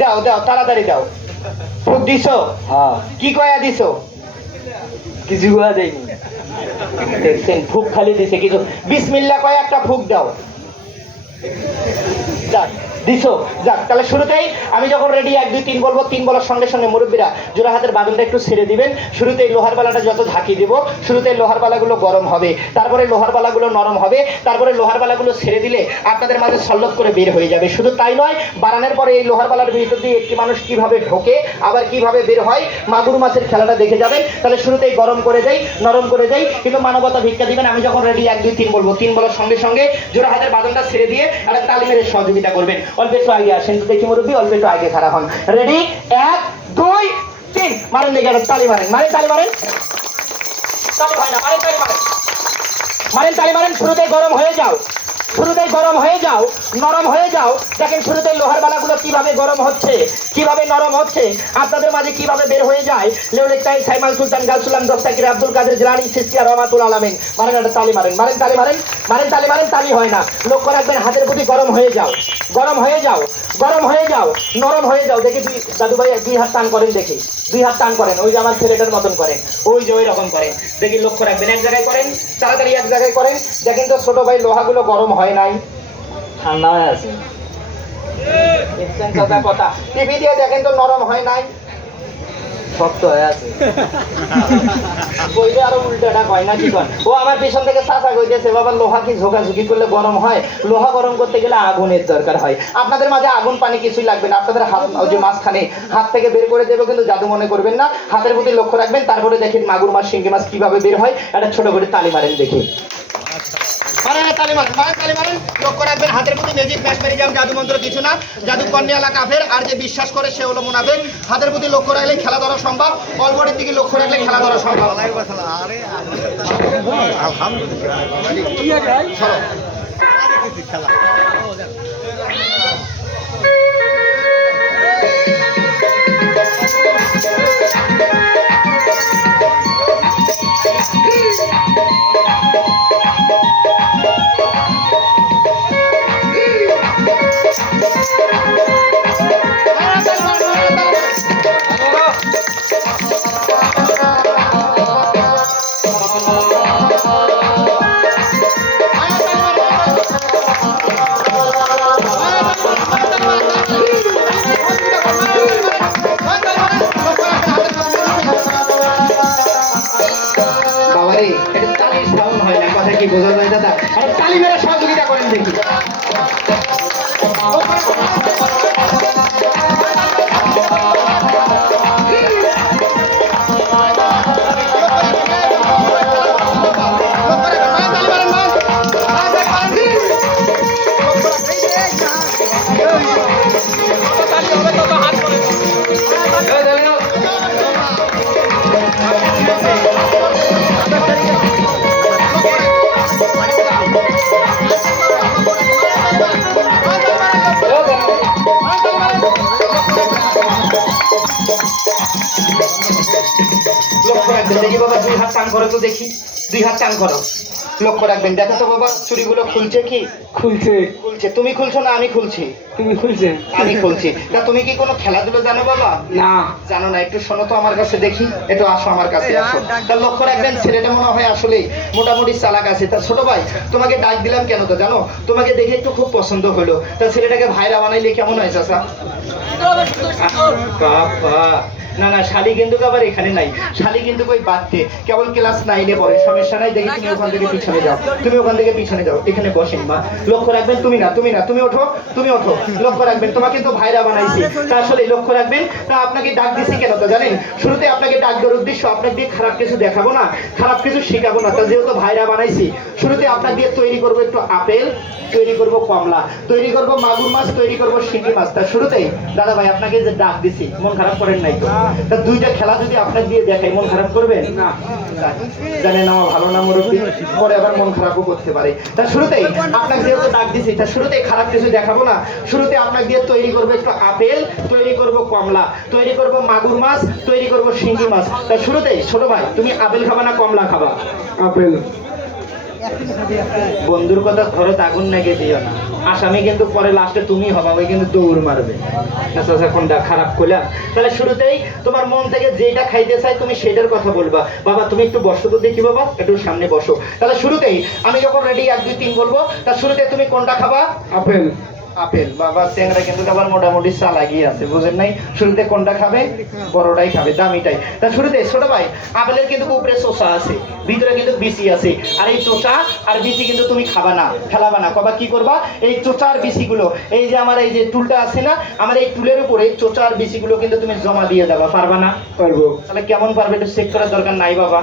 দাও দাও তাড়াতাড়ি দাও। ফুক দিছো? হ্যাঁ। কি কয়া দিছো? কিছু কয়া দেয়নি দেখছেন ফুক খালি দিছে কিছু বিসমিল্লা কয় একটা ফুক দাও। যাক, দিছো। যাক, তাহলে শুরুতেই আমি যখন রেডি এক, দুই, তিন বলব, তিন বলার সঙ্গে সঙ্গে মুরব্বীরা জোড়া হাতের বাদনটা একটু ছেড়ে দিবেন। শুরুতেই লোহার বালাটা যত ঝাঁকি দিব, শুরুতেই লোহার বালাগুলো গরম হবে, তারপরে লোহার বালাগুলো নরম হবে, তারপরে লোহার বালাগুলো ছেড়ে দিলে আপনাদের মাঝে সল্লত করে বের হয়ে যাবে। শুধু তাই নয় বানানোর পরে এই লোহার বালার ভিতর দিয়ে একটি মানুষ কীভাবে ঢোকে, আবার কীভাবে বের হয়, মাগুর মাছের খেলাটা দেখে যাবেন। তাহলে শুরুতেই গরম করে দেই, নরম করে দেই, কিন্তু মানবতা ভিক্ষা দিবেন। আমি যখন রেডি এক, দুই, তিন বলব, তিন বলার সঙ্গে সঙ্গে জোড়া হাতের বাদনটা ছেড়ে দিয়ে একটা তাল মেরে সহযোগিতা করবেন। অল্প একটু আগে আসেন, দেখি মুরব্বী অল্প একটু আগে খারাপ হন। রেডি এক, দুই, তিন। মারেন দেখে তালি মারেন। মারেন, তালি মারেন। তালি না মারেন, তালি মারেন। মারেন, তালি মারেন শুরুতে গরম হয়ে যাও। শুরুতেই গরম হয়ে যাও, নরম হয়ে যাও। দেখেন শুরুতে লোহার বালাগুলো কীভাবে গরম হচ্ছে, কীভাবে নরম হচ্ছে, আপনাদের মাঝে কীভাবে বের হয়ে যায়। লেউলেক তাই সাইমাল সুলতান গালসুলাম দস্তাকির আব্দুল কাদের জিলানি, সিস্তিয়া, রহমাতুল আলামিন। মারেন একটা তালি, মারেন। মারেন তালি, মারেন। মারেন তালি মারেন, তালি হয় না। লক্ষ্য রাখবেন, হাতের প্রতি গরম হয়ে যাও। গরম হয়ে যাও। গরম হয়ে যাও। নরম হয়ে যাও। দেখি দুই দাদু ভাই, দুই হাত টান করেন দেখি। দুই হাত টান করেন। ওই যে আমার ছেলেটার মতন করেন। ওই যে ওই রকম করেন। দেখি লক্ষ্য রাখবেন। এক জায়গায় করেন, তাড়াতাড়ি এক জায়গায় করেন। দেখেন তো ছোট ভাই, লোহাগুলো গরম হয় নাই ঠান্ডা হয়ে আছে। কথা কথা। টিভি দিয়ে দেখেন তো নরম হয় নাই শক্ত হয়ে আছে। কইলে আরও উল্টাটা কয় না কি ও আমার পিছন থেকে চাচা কইতেছে বাবা লোহা কি ঝোকাঝুকি করলে গরম হয়? লোহা গরম করতে গেলে আগুনের দরকার হয়। আপনাদের মাঝে আগুন পানি কিছুই লাগবে না আপনাদের হাত যে মাঝখানে হাত থেকে বের করে দেবো কিন্তু জাদু মনে করবেন না। হাতের প্রতি লক্ষ্য রাখবেন তারপরে দেখেন মাগুর মাছ শিঙ্গি মাছ কীভাবে বের হয় একটা ছোট করে তালি মারেন দেখি। মারেন তালি মারেন, মারেন। লক্ষ্য রাখবেন হাতের প্রতি ম্যাজিক ফ্ল্যাশ জাদু মন্ত্র কিছু না জাদু কন্যালা কাফের আর যে বিশ্বাস করে সে হলো হাতের প্রতি লক্ষ্য রাখলে খেলা ধরা সম্ভব অল্পটির দিকে লক্ষ্য রাখলে খেলা সম্ভব কি বোঝা যায় দাদা আরে তালিমেরা সহযোগিতা করেন দেখি। দেখি বাবা দুই হাত টান করো তো দেখি। দুই হাত টান করো। লক্ষ্য রাখবেন। দেখো তো বাবা চুরিগুলো খুলছে কি? খুলছে। খুলছে। তুমি খুলছো না আমি খুলছি। তুমি খুলছে? আমি খুলছি। তা তুমি কি কোনো খেলাধুলো জানো বাবা? না। জানো না একটু শোনো তো আমার কাছে দেখি। একটু আসো আমার কাছে আসো। তা লক্ষ্য রাখবেন ছেলেটা মনে হয় আসলেই মোটামুটি চালাক আছে। তা ছোট ভাই তোমাকে ডাক দিলাম কেন তো জানো? তোমাকে দেখে একটু খুব পছন্দ হলো। তা ছেলেটাকে ভাইরা বানাইলে কেমন হয় চাচা? বাবা। না না শালি কিন্তু আবার এখানে নাই। শালি কিন্তু ওই বাড়তে। কেবল ক্লাস নাইনে পড়ে সমস্যা নাই দেখি তুমি ওখান থেকে পিছনে যাও। তুমি ওখান থেকে পিছনে যাও এখানে বসেন মা। লক্ষ্য রাখবেন তুমি না তুমি না তুমি ওঠো তুমি ওঠো। লক্ষ্য রাখবেন তোমাকে তো ভাইরা বানাইছি তা আসলে লক্ষ্য রাখবেন তা আপনাকে ডাক দিছি কেন তো জানেন? শুরুতে আপনাকে ডাক দেওয়ার উদ্দেশ্য আপনাকে দিয়ে খারাপ কিছু দেখাবো না খারাপ কিছু শেখাবো না তা যেহেতু ভাইরা বানাইছি শুরুতে আপনাকে দিয়ে তৈরি করব একটু আপেল তৈরি করব কমলা তৈরি করব মাগুর মাছ তৈরি করব শিঙি মাছ তা শুরুতেই দাদা ভাই আপনাকে যে ডাক দিছি মন খারাপ করেন নাই তো? তা দুইটা খেলা যদি আপনাকে দিয়ে দেখাই মন খারাপ করবেন? না। জানেন আমার ভালো না মুরব্বী পরে আবার মন খারাপও করতে পারে। তা শুরুতেই আপনাকে যেহেতু ডাক দিছি তা শুরুতেই খারাপ কিছু দেখাবো না শুরুতে আপনাকে দিয়ে তৈরি করব একটু আপেল তৈরি করব কমলা তৈরি করব মাগুর মাছ তৈরি করব শিঙ্গি মাছ। তা শুরুতেই ছোট ভাই তুমি আপেল খাবা না কমলা খাবা? আপেল। বন্ধুর কথা ঘরে আগুন নাগে দিও না। আসামি কিন্তু পরে লাস্টে তুমি হবা ওই কিন্তু দৌড় মারবে। কোনটা খারাপ করলাম তাহলে শুরুতেই তোমার মন থেকে যেটা খাইতে চাই তুমি সেটার কথা বলবা। বাবা তুমি একটু বসো তো দেখি বাবা? একটু সামনে বসো। তাহলে শুরুতেই আমি যখন রেডি এক দুই তিন বলব তার শুরুতে তুমি কোনটা খাবা? আপেল। আপেল বাবা ট্যাংরা কিন্তু আবার মোটামুটি চালাকি আছে বুঝেন নাই? শুরুতে কোনটা খাবে? বড়টাই খাবে দামিটাই। তা শুরুতে ছোট ভাই আপেলের কিন্তু উপরে চোষা আছে ভিতরে কিন্তু বিচি আছে। আর এই চোষা আর বিচি কিন্তু তুমি খাবা না ফেলাবা না। কবা কি করবা? এই চোচা আর বিচিগুলো এই যে আমার এই যে টুলটা আছে না আমার এই টুলের উপরে চোচা আর বিচিগুলো কিন্তু তুমি জমা দিয়ে দেবা পারবা না? পারব। তাহলে কেমন পারবে একটু চেক করার দরকার নাই বাবা।